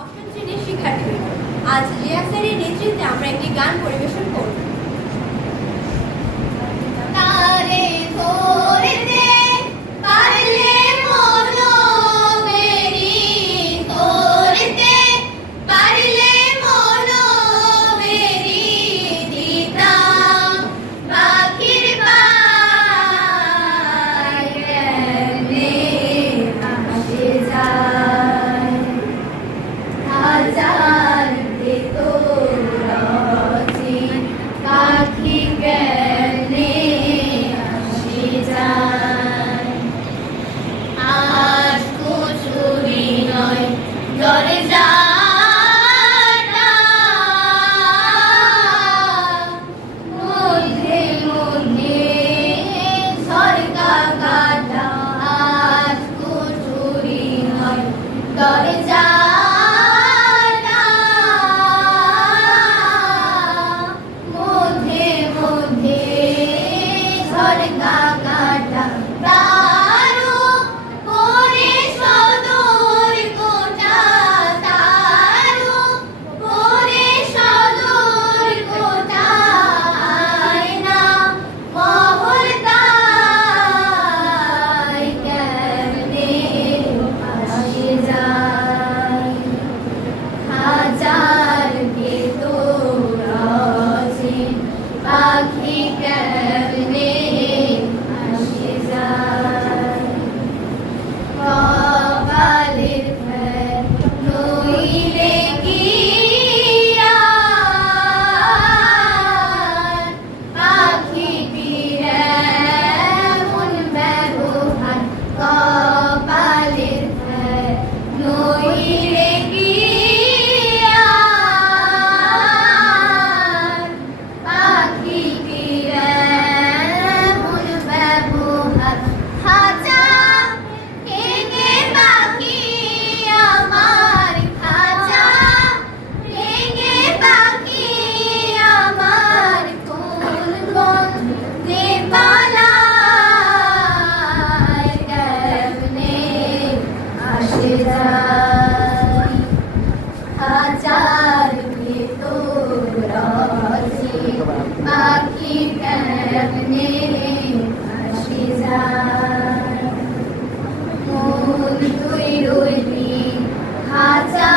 অষ্টম শ্রেণীর শিক্ষার্থী, আজ লিয়া স্যারের নেতৃত্বে আমরা একটি গান পরিবেশন করব। তারে ধরতে পারলে মনো মেরি, ধরতে পারলে মনো মেরি, দিতাম পাখির পায় কেমনে আসে যায়। হাজার ভেতরছি পাখি কেমনে আসে যায়। আজ কুচুরি নয় জ্বরে যারা, মধ্যে মধ্যে ঝরকা কাটা। আজ কুচুরি নয় জ্বরে যারা, মধ্যে মধ্যে ঝরকা কাটা। তারও করে সদর কোটা, তারও করে সদর কোটা। আয়না মহল তাই কেমনে আসে যায়। হাজার ভেতর আছে পাখি কেমনে আসে যায়। কপালের ফের নইলে কি আর, পাখিটির এমন ব্যবহার। কপালের ফের নইলে কি আর, পাখিটির এমন ব্যবহার। খাঁচা ভেঙে পাখি আমার, খাঁচা ভেঙে পাখি আমার, কোন বন্ধে পালায় কেমনে আসে যায়। হাজার ভেতর আছে পাখি কেমনে আসে যায়। মন তুই রইলি খাঁচা